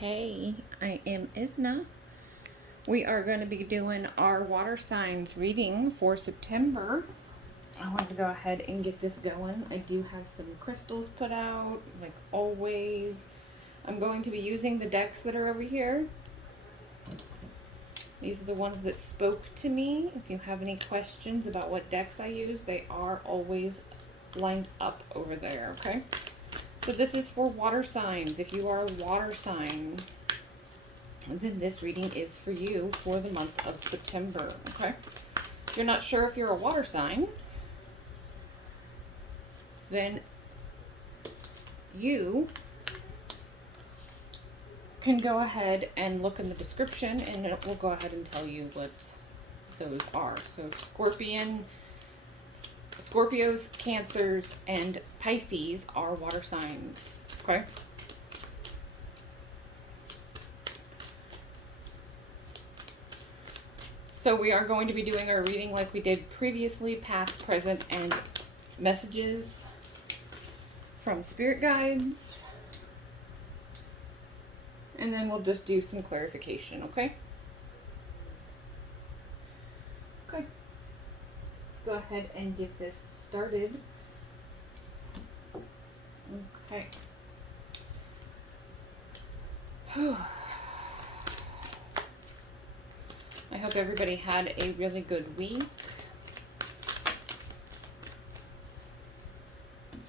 Hey, I am Izna. We are going to be doing our water signs reading for September. I want to go ahead and get this going. I do have some crystals put out, like always. I'm going to be using the decks that are over here. These are the ones that spoke to me. If you have any questions about what decks I use, they are always lined up over there, okay? So this is for water signs. If you are a water sign, then this reading is for you for the month of September, okay? If you're not sure if you're a water sign, then you can go ahead and look in the description and it will go ahead and tell you what those are. So Scorpios, Cancers, and Pisces are water signs, okay? So we are going to be doing our reading like we did previously, past, present, and messages from spirit guides. And then we'll just do some clarification, okay? Okay. Let's go ahead and get this started. Okay. I hope everybody had a really good week. I'm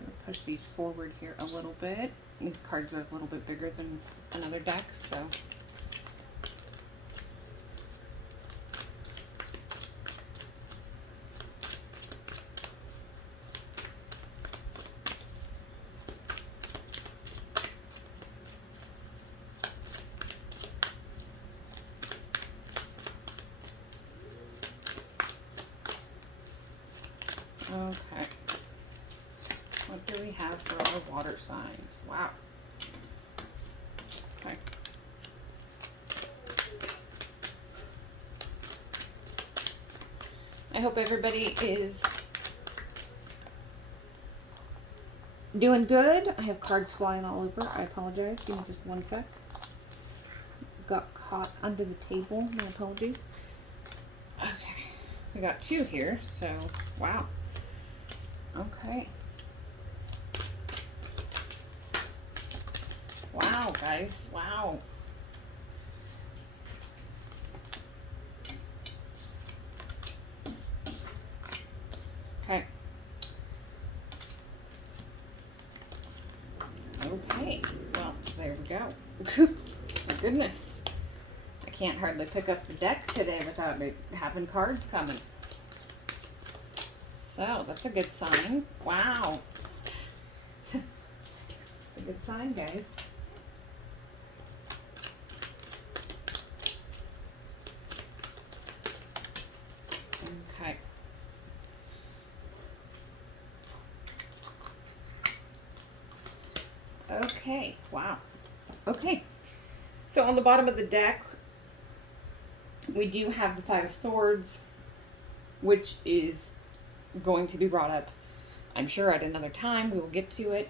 going to push these forward here a little bit. These cards are a little bit bigger than another deck, so. Okay. What do we have for our water signs? Wow. Okay. I hope everybody is doing good. I have cards flying all over. I apologize. Give me just one sec. Got caught under the table. My apologies. Okay. We got two here, so wow. Okay. Wow, guys. Wow. Okay. Okay. Well, there we go. My goodness. I can't hardly pick up the deck today without having cards coming. So, that's a good sign. Wow. It's a good sign, guys. Okay. Okay, wow. Okay. So on the bottom of the deck, we do have the Five of Swords, which is going to be brought up, I'm sure, at another time. We will get to it.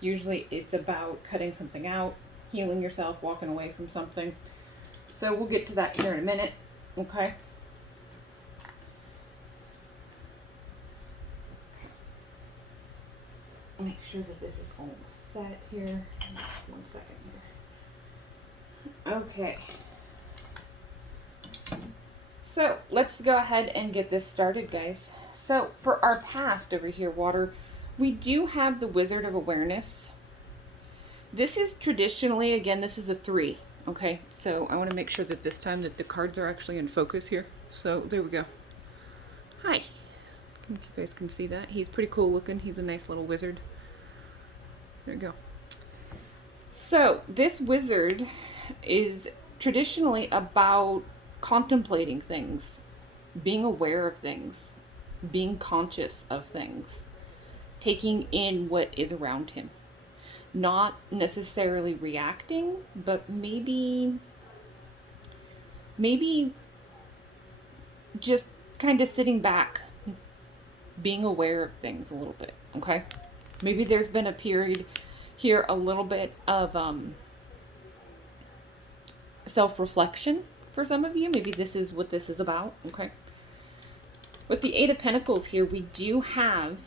Usually it's about cutting something out, healing yourself, walking away from something. So we'll get to that here in a minute, okay? Make sure that this is all set here. 1 second here. Okay. So let's go ahead and get this started, guys. So for our past over here, water, we do have the Wizard of Awareness. This is traditionally, again, this is a 3. Okay, so I want to make sure that this time that the cards are actually in focus here. So there we go. Hi. If you guys can see that. He's pretty cool looking. He's a nice little wizard. There we go. So this wizard is traditionally about contemplating things, being aware of things, being conscious of things, taking in what is around him. Not necessarily reacting, but maybe maybe just kind of sitting back, being aware of things a little bit, okay? Maybe there's been a period here, a little bit of self-reflection for some of you. Maybe this is what this is about, okay? With the Eight of Pentacles here, we do have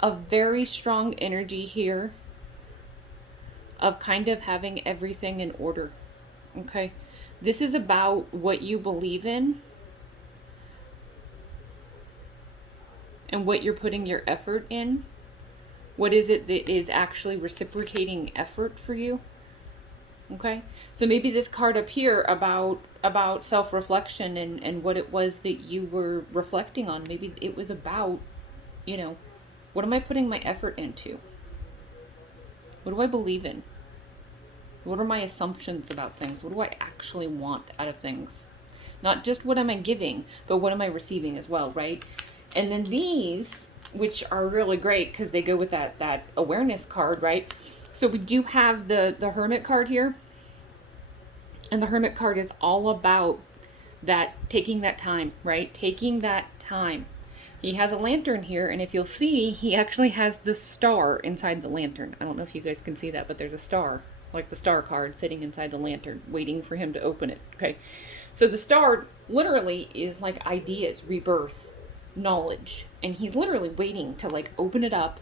a very strong energy here of kind of having everything in order, okay? This is about what you believe in and what you're putting your effort in. What is it that is actually reciprocating effort for you? Okay, so maybe this card up here about self-reflection and what it was that you were reflecting on. Maybe it was about, you know, what am I putting my effort into? What do I believe in? What are my assumptions about things? What do I actually want out of things? Not just what am I giving, but what am I receiving as well, right? And then these, which are really great because they go with that awareness card, right? So we do have the Hermit card here. And the Hermit card is all about that, taking that time, right? Taking that time. He has a lantern here, and if you'll see, he actually has the star inside the lantern. I don't know if you guys can see that, but there's a star, like the star card, sitting inside the lantern, waiting for him to open it, okay? So the star literally is like ideas, rebirth, knowledge, and he's literally waiting to like open it up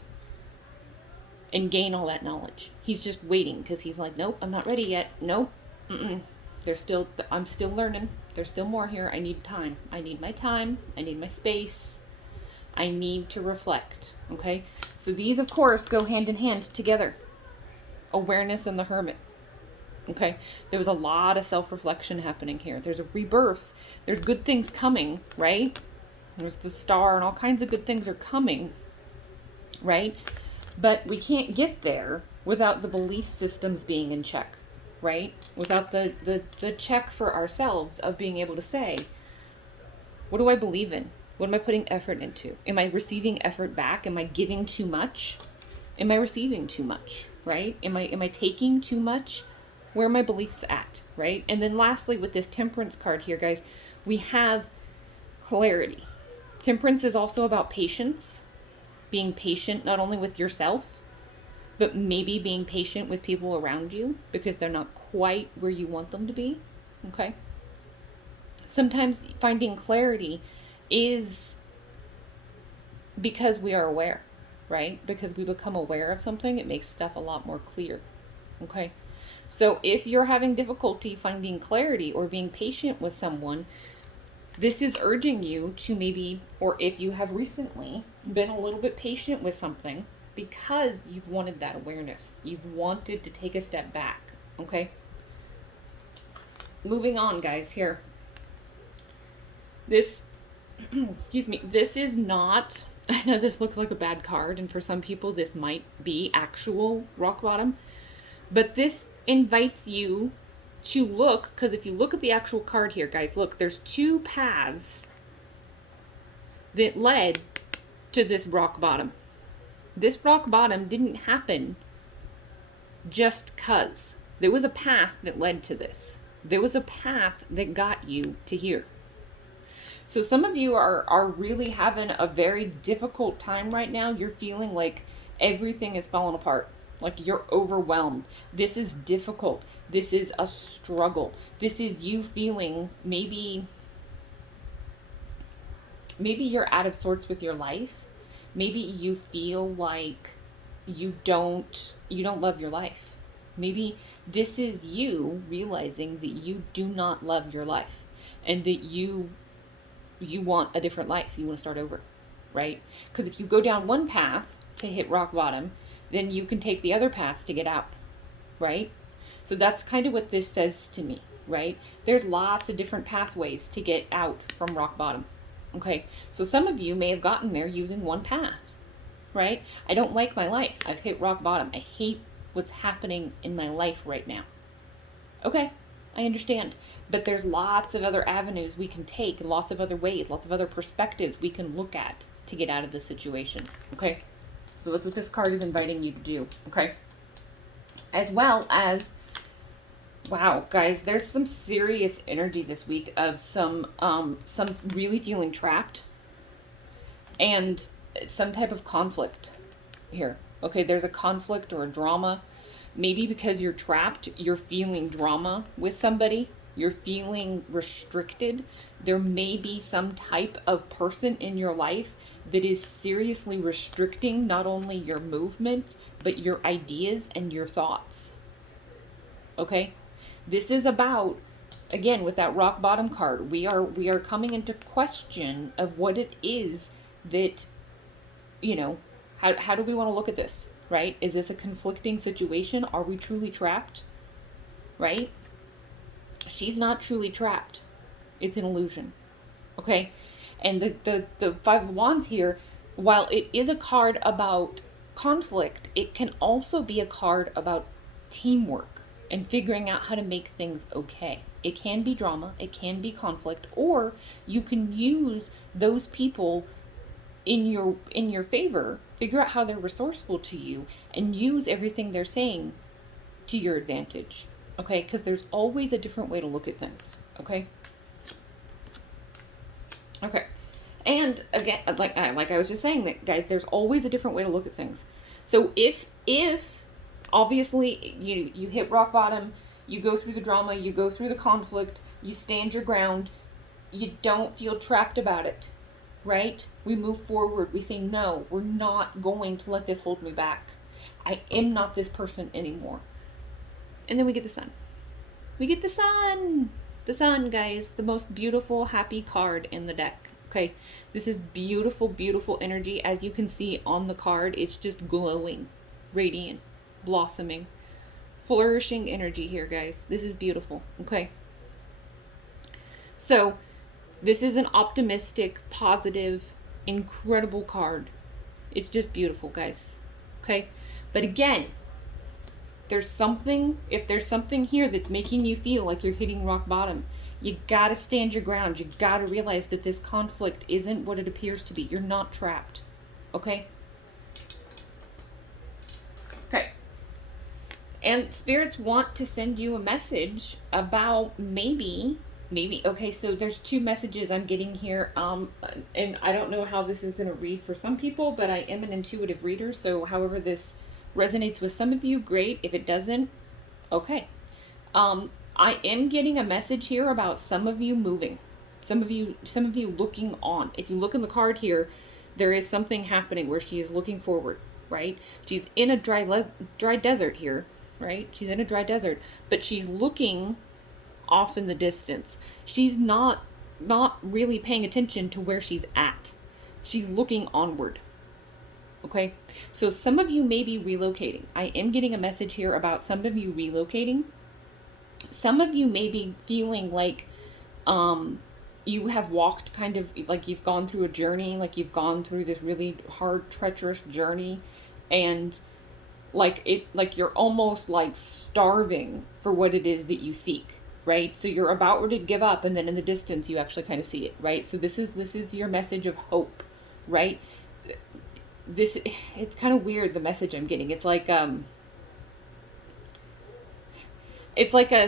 and gain all that knowledge. He's just waiting because he's like, nope, I'm not ready yet. Nope. I'm still learning. There's still more here. I need time. I need my time. I need my space. I need to reflect. Okay. So these, of course, go hand in hand together. Awareness and the Hermit. Okay. There was a lot of self-reflection happening here. There's a rebirth. There's good things coming, right? There's the star and all kinds of good things are coming, right? But we can't get there without the belief systems being in check, right? Without the check for ourselves of being able to say, what do I believe in? What am I putting effort into? Am I receiving effort back? Am I giving too much? Am I receiving too much, right? Am I taking too much? Where are my beliefs at, right? And then lastly, with this Temperance card here, guys, we have clarity. Temperance is also about patience. Being patient not only with yourself, but maybe being patient with people around you because they're not quite where you want them to be, okay? Sometimes finding clarity is because we are aware, right? Because we become aware of something, it makes stuff a lot more clear, okay? So if you're having difficulty finding clarity or being patient with someone, this is urging you to maybe, or if you have recently been a little bit patient with something because you've wanted that awareness. You've wanted to take a step back, okay? Moving on, guys, here. This, excuse me, this is not, I know this looks like a bad card, and for some people this might be actual rock bottom, but this invites you to look, because if you look at the actual card here, guys, look, there's two paths that led to this rock bottom. This rock bottom didn't happen just cuz. There was a path that led to this. There was a path that got you to here. So some of you are really having a very difficult time right now. You're feeling like everything is falling apart. Like you're overwhelmed. This is difficult. This is a struggle. This is you feeling maybe you're out of sorts with your life. Maybe you feel like you don't love your life. Maybe this is you realizing that you do not love your life and that you want a different life. You want to start over, right? Because if you go down one path to hit rock bottom, then you can take the other path to get out, right? So that's kind of what this says to me, right? There's lots of different pathways to get out from rock bottom, okay? So some of you may have gotten there using one path, right? I don't like my life. I've hit rock bottom. I hate what's happening in my life right now. Okay, I understand. But there's lots of other avenues we can take, lots of other ways, lots of other perspectives we can look at to get out of the situation, okay? So that's what this card is inviting you to do, okay? As well as Wow, guys, there's some serious energy this week of some really feeling trapped and some type of conflict here. Okay, there's a conflict or a drama. Maybe because you're trapped, you're feeling drama with somebody, you're feeling restricted. There may be some type of person in your life that is seriously restricting not only your movement, but your ideas and your thoughts. Okay? This is about, again, with that rock bottom card, we are coming into question of what it is that, you know, how do we want to look at this, right? Is this a conflicting situation? Are we truly trapped? Right? She's not truly trapped. It's an illusion. Okay? And the Five of Wands here, while it is a card about conflict, it can also be a card about teamwork and figuring out how to make things okay. It can be drama, it can be conflict, or you can use those people in your favor, figure out how they're resourceful to you, and use everything they're saying to your advantage. Okay? Because there's always a different way to look at things. Okay? Okay. And again, like I was just saying, that guys, there's always a different way to look at things. So if obviously you hit rock bottom, you go through the drama, you go through the conflict, you stand your ground, you don't feel trapped about it, right? We move forward. We say, no, we're not going to let this hold me back. I am not this person anymore. And then we get the sun. We get the sun. The sun, guys, the most beautiful, happy card in the deck. Okay, this is beautiful, beautiful energy. As you can see on the card, it's just glowing, radiant, blossoming, flourishing energy here, guys. This is beautiful. Okay, so this is an optimistic, positive, incredible card. It's just beautiful, guys. Okay, but again, if there's something here that's making you feel like you're hitting rock bottom, you gotta stand your ground. You gotta realize that this conflict isn't what it appears to be. You're not trapped. Okay? Okay. And spirits want to send you a message about maybe, okay, so there's two messages I'm getting here. And I don't know how this is gonna read for some people, but I am an intuitive reader, so however this resonates with some of you, great. If it doesn't, okay. I am getting a message here about some of you moving, some of you looking on. If you look in the card here, there is something happening where she is looking forward, right? She's in a dry desert here, right? She's in a dry desert, but she's looking off in the distance. She's not really paying attention to where she's at. She's looking onward. Okay, so some of you may be relocating. I am getting a message here about some of you relocating. Some of you may be feeling like you have walked kind of like you've gone through a journey, like you've gone through this really hard, treacherous journey, and like you're almost like starving for what it is that you seek, right? So you're about ready to give up, and then in the distance you actually kind of see it, right? So this is your message of hope, right? It's kind of weird, the message I'm getting. It's like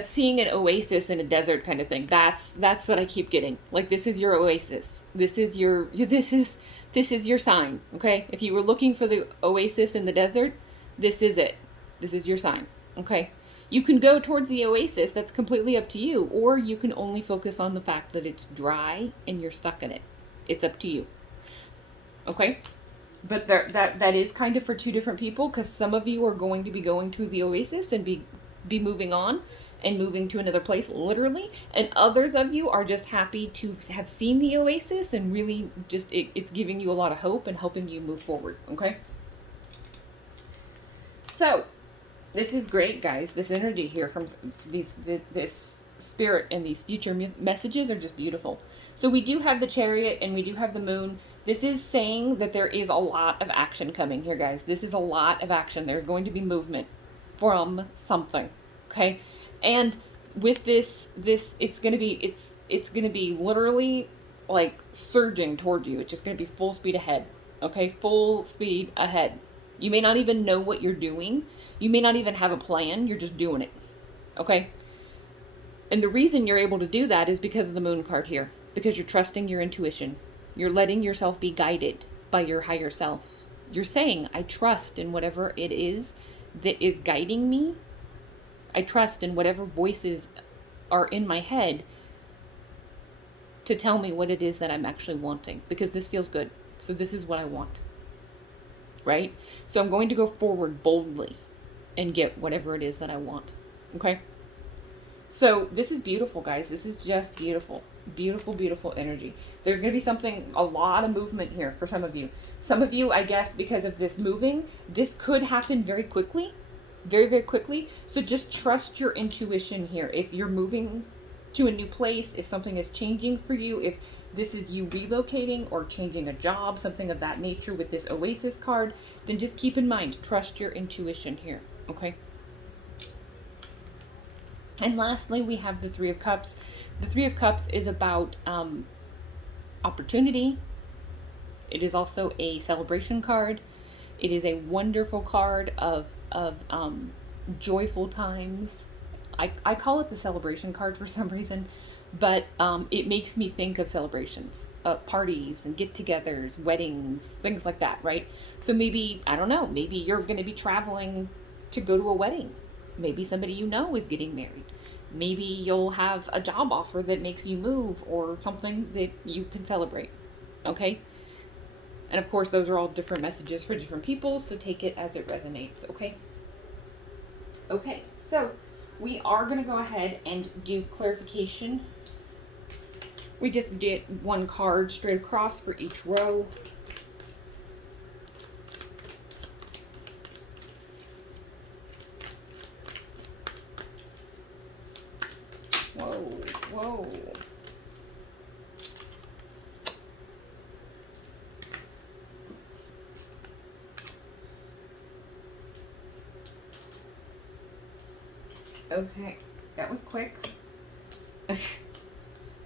seeing an oasis in a desert kind of thing. That's what I keep getting. Like, this is your oasis. This is your sign. Okay, if you were looking for the oasis in the desert, this is it. This is your sign. Okay, you can go towards the oasis. That's completely up to you, or you can only focus on the fact that it's dry and you're stuck in it. It's up to you. Okay. But that is kind of for two different people, because some of you are going to be going to the oasis and be moving on and moving to another place, literally, and others of you are just happy to have seen the oasis and really just it's giving you a lot of hope and helping you move forward. Okay, so this is great, guys. This energy here from this spirit and these future messages are just beautiful. So we do have the Chariot and we do have the Moon. This is saying that there is a lot of action coming here, guys. This is a lot of action. There's going to be movement from something, okay? And with this it's going to be literally like surging toward you. It's just going to be full speed ahead, okay? Full speed ahead. You may not even know what you're doing. You may not even have a plan. You're just doing it, okay? And the reason you're able to do that is because of the moon card here, because you're trusting your intuition. You're letting yourself be guided by your higher self. You're saying, I trust in whatever it is that is guiding me. I trust in whatever voices are in my head to tell me what it is that I'm actually wanting, because this feels good. So this is what I want, right? So I'm going to go forward boldly and get whatever it is that I want, okay? So this is beautiful, guys. This is just beautiful. Beautiful, beautiful energy. There's going to be something, a lot of movement here for some of you. Some of you, I guess, because of this moving, this could happen very quickly. Very, very quickly. So just trust your intuition here. If you're moving to a new place, if something is changing for you, if this is you relocating or changing a job, something of that nature with this Oasis card, then just keep in mind, trust your intuition here, okay? And lastly, we have the Three of Cups. The Three of Cups is about opportunity. It is also a celebration card. It is a wonderful card of joyful times. I call it the celebration card for some reason, but it makes me think of celebrations, parties and get-togethers, weddings, things like that, right? So maybe, I don't know, maybe you're going to be traveling to go to a wedding. Maybe somebody you know is getting married. Maybe you'll have a job offer that makes you move, or something that you can celebrate, okay? And of course, those are all different messages for different people, so take it as it resonates, okay? Okay, so we are going to go ahead and do clarification. We just did one card straight across for each row. Whoa, whoa. Okay, that was quick.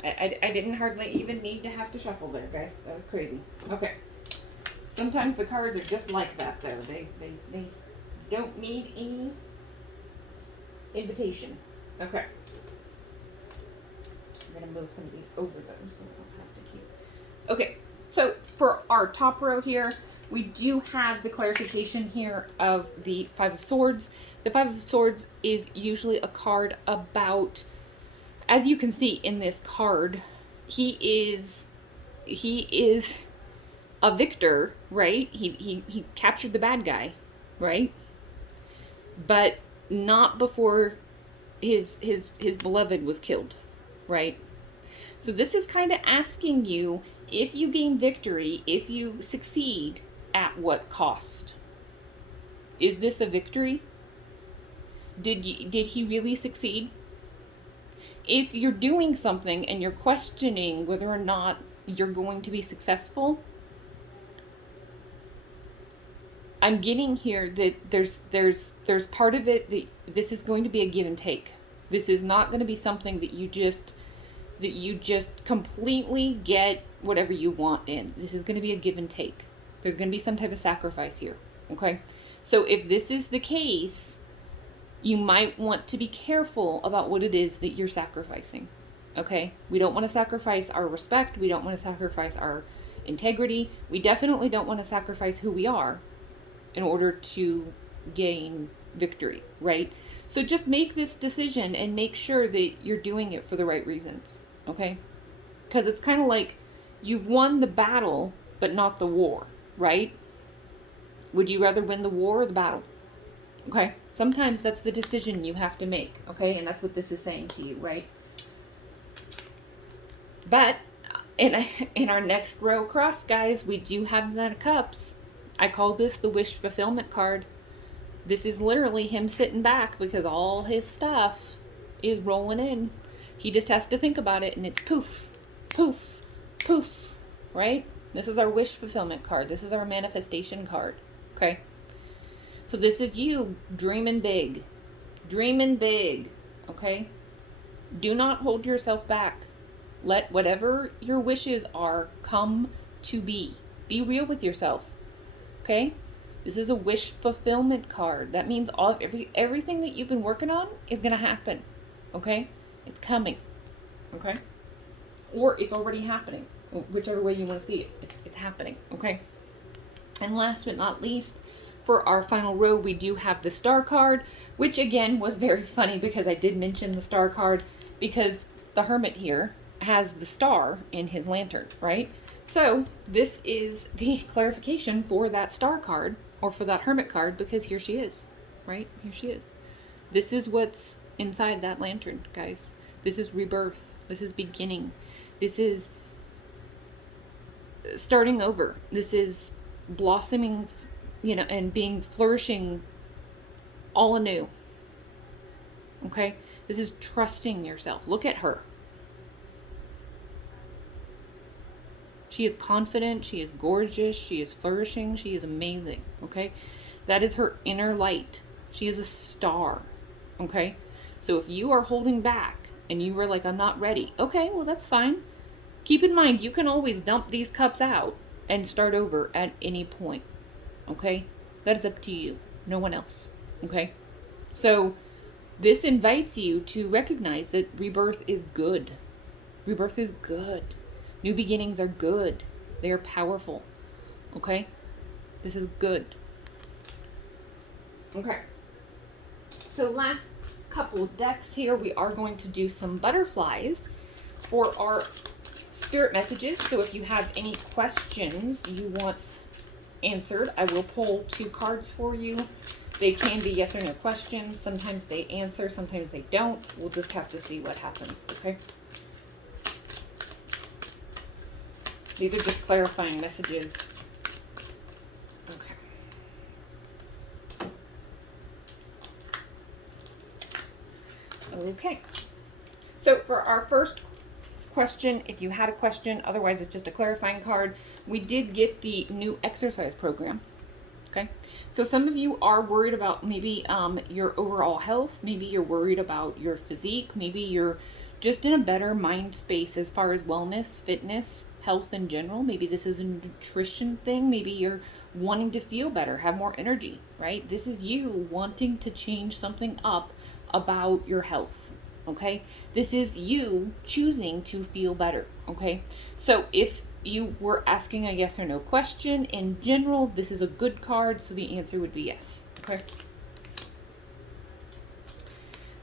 I didn't hardly even need to have to shuffle there, guys. That was crazy. Okay. Sometimes the cards are just like that, though. They don't need any invitation. Okay. I'm going to move some of these over, though, so I don't have to keep... Okay, so for our top row here, we do have the clarification here of the Five of Swords. The Five of Swords is usually a card about, as you can see in this card, he is a victor, right? He captured the bad guy, right? But not before his beloved was killed, right? So this is kind of asking you, if you gain victory, if you succeed, at what cost? Is this a victory? Did he really succeed? If you're doing something and you're questioning whether or not you're going to be successful, I'm getting here that there's part of it that this is going to be a give and take. This is not going to be something that you just completely get whatever you want in. This is going to be a give and take. There's going to be some type of sacrifice here, okay? So if this is the case, you might want to be careful about what it is that you're sacrificing, okay? We don't want to sacrifice our respect. We don't want to sacrifice our integrity. We definitely don't want to sacrifice who we are in order to gain victory, right? So just make this decision and make sure that you're doing it for the right reasons, okay? Because it's kind of like you've won the battle, but not the war, right? Would you rather win the war or the battle? Okay? Sometimes that's the decision you have to make, okay? And that's what this is saying to you, right? But in our next row across, guys, we do have the Nine of Cups. I call this the wish fulfillment card. This is literally him sitting back because all his stuff is rolling in. He just has to think about it, and it's poof, poof, poof, right? This is our wish fulfillment card. This is our manifestation card, okay? So this is you dreaming big, okay? Do not hold yourself back. Let whatever your wishes are come to be. Be real with yourself, okay? This is a wish fulfillment card. That means everything that you've been working on is going to happen, okay? It's coming, okay? Or it's already happening, whichever way you want to see it. It's happening, okay? And last but not least, for our final row, we do have the star card, which again was very funny because I did mention the star card because the hermit here has the star in his lantern, right? So this is the clarification for that star card or for that hermit card, because here she is, right? Here she is. This is what's inside that lantern, guys. This is rebirth. This is beginning. This is starting over. This is blossoming, you know, and being flourishing all anew. Okay? This is trusting yourself. Look at her. She is confident. She is gorgeous. She is flourishing. She is amazing. Okay? That is her inner light. She is a star. Okay? So if you are holding back and you were like, I'm not ready. Okay, well, that's fine. Keep in mind, you can always dump these cups out and start over at any point. Okay? That is up to you. No one else. Okay? So this invites you to recognize that rebirth is good. Rebirth is good. New beginnings are good. They are powerful. Okay? This is good. Okay. So last couple of decks here, we are going to do some butterflies for our spirit messages. So if you have any questions you want answered, I will pull 2 cards for you. They can be yes or no questions. Sometimes they answer, sometimes they don't. We'll just have to see what happens, okay? These are just clarifying messages. Okay. Okay. So for our first question, if you had a question, otherwise it's just a clarifying card, we did get the new exercise program. Okay, so some of you are worried about maybe your overall health, maybe you're worried about your physique, maybe you're just in a better mind space as far as wellness, fitness, health in general. Maybe this is a nutrition thing, maybe you're wanting to feel better, have more energy, right? This is you wanting to change something up about your health. Okay, this is you choosing to feel better. Okay, so if you were asking a yes or no question, in general, this is a good card, so the answer would be yes. Okay.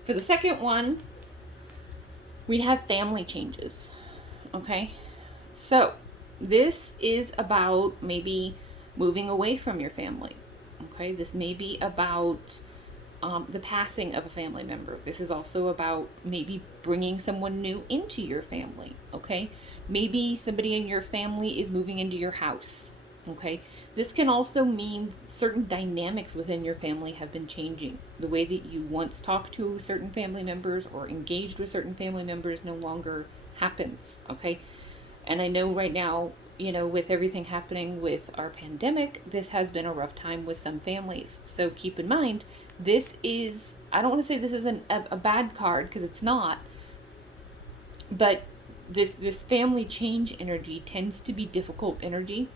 For the second one, we have family changes. Okay, so this is about maybe moving away from your family. Okay, this may be about the passing of a family member. This is also about maybe bringing someone new into your family, okay? Maybe somebody in your family is moving into your house, okay? This can also mean certain dynamics within your family have been changing. The way that you once talked to certain family members or engaged with certain family members no longer happens, okay? And I know right now, you know, with everything happening with our pandemic, this has been a rough time with some families. So keep in mind, this is, I don't want to say this is a bad card, because it's not, but this family change energy tends to be difficult energy.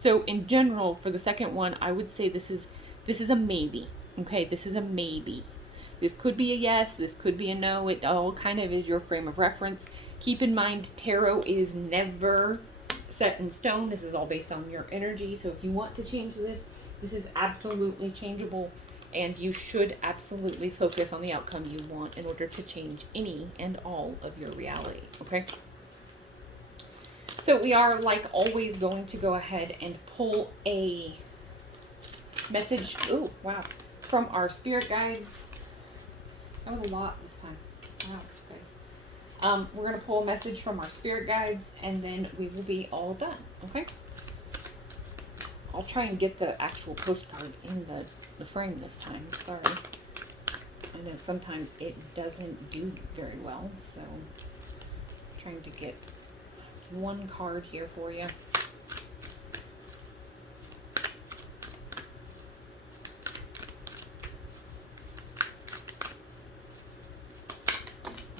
So in general, for the second one, I would say this is a maybe. Okay, this is a maybe. This could be a yes, this could be a no. It all kind of is your frame of reference. Keep in mind, tarot is never set in stone. This is all based on your energy. So if you want to change this, this is absolutely changeable, and you should absolutely focus on the outcome you want in order to change any and all of your reality, okay? So we are, like always, going to go ahead and pull a message, oh, wow, from our spirit guides. That was a lot this time. Wow, guys. We're going to pull a message from our spirit guides, and then we will be all done, okay? I'll try and get the actual postcard in the frame this time. Sorry. I know sometimes it doesn't do very well, so I'm trying to get one card here for you.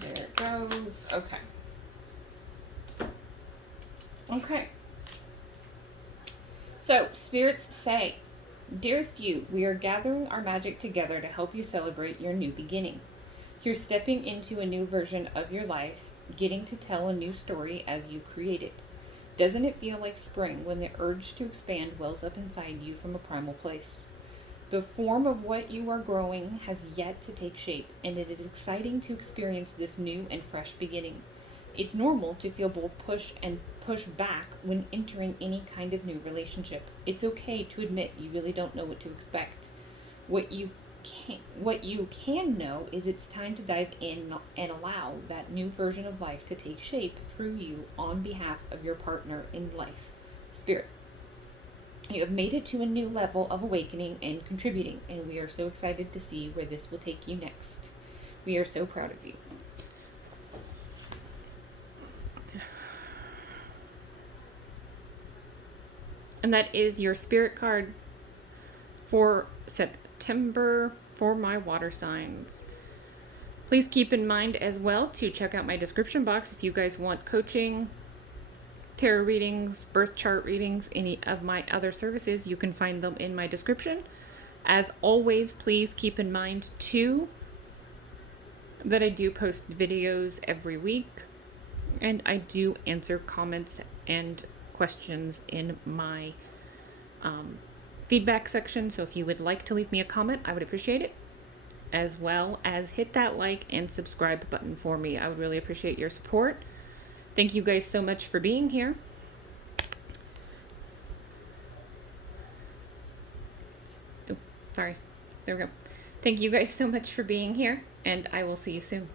There it goes. Okay. Okay. So, spirits say, dearest you, we are gathering our magic together to help you celebrate your new beginning. You're stepping into a new version of your life, getting to tell a new story as you create it. Doesn't it feel like spring when the urge to expand wells up inside you from a primal place? The form of what you are growing has yet to take shape, and it is exciting to experience this new and fresh beginning. It's normal to feel both push and push back when entering any kind of new relationship. It's okay to admit you really don't know what to expect. What you can know is it's time to dive in and allow that new version of life to take shape through you on behalf of your partner in life, spirit. You have made it to a new level of awakening and contributing, and we are so excited to see where this will take you next. We are so proud of you. And that is your spirit card for September for my water signs. Please keep in mind as well to check out my description box if you guys want coaching, tarot readings, birth chart readings, any of my other services. You can find them in my description. As always, please keep in mind too that I do post videos every week, and I do answer comments and questions in my feedback section. So if you would like to leave me a comment, I would appreciate it, as well as hit that like and subscribe button for me. I would really appreciate your support. Thank you guys so much for being here. Oh, sorry. There we go. Thank you guys so much for being here, and I will see you soon.